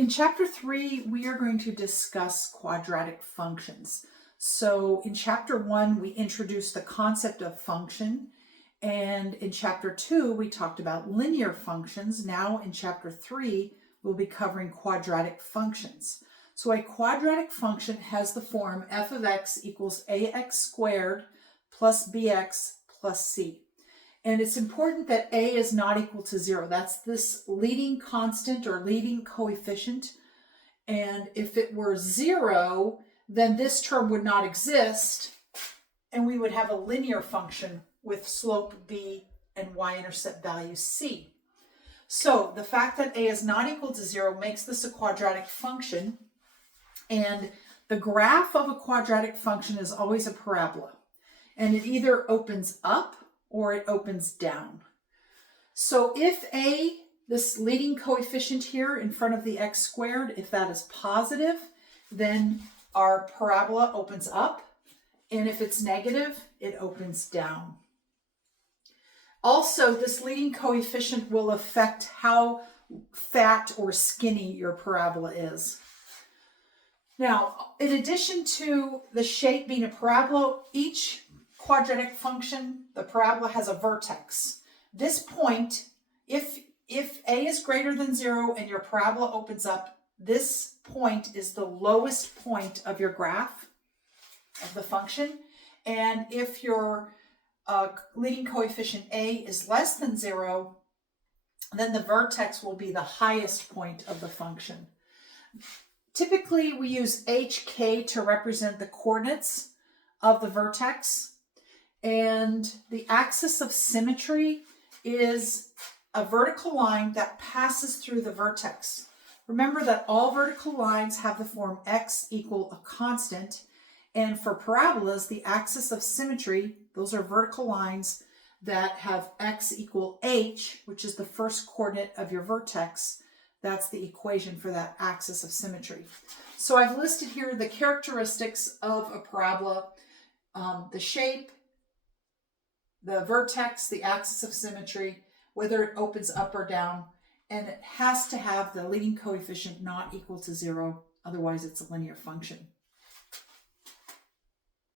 In chapter 3, we are going to discuss quadratic functions. So in chapter 1, we introduced the concept of function. And in chapter 2, we talked about linear functions. Now in chapter 3, we'll be covering quadratic functions. So a quadratic function has the form f of x equals ax squared plus bx plus c. And it's important that a is not equal to 0. That's this leading constant or leading coefficient. And if it were 0, then this term would not exist, and we would have a linear function with slope b and y-intercept value c. So the fact that a is not equal to 0 makes this a quadratic function, and the graph of a quadratic function is always a parabola, and it either opens up or it opens down. So if a, this leading coefficient here in front of the x squared, if that is positive, then our parabola opens up, and if it's negative, it opens down. Also, this leading coefficient will affect how fat or skinny your parabola is. Now, in addition to the shape being a parabola, each quadratic function, the parabola has a vertex. This point, if a is greater than 0 and your parabola opens up, this point is the lowest point of your graph of the function. And if your leading coefficient a is less than 0, then the vertex will be the highest point of the function. Typically, we use hk to represent the coordinates of the vertex. And the axis of symmetry is a vertical line that passes through the vertex. Remember that all vertical lines have the form x equal a constant. And for parabolas, the axis of symmetry, those are vertical lines that have x equal h, which is the first coordinate of your vertex. That's the equation for that axis of symmetry. So I've listed here the characteristics of a parabola, the shape, the vertex, the axis of symmetry, whether it opens up or down, and it has to have the leading coefficient not equal to 0, otherwise it's a linear function.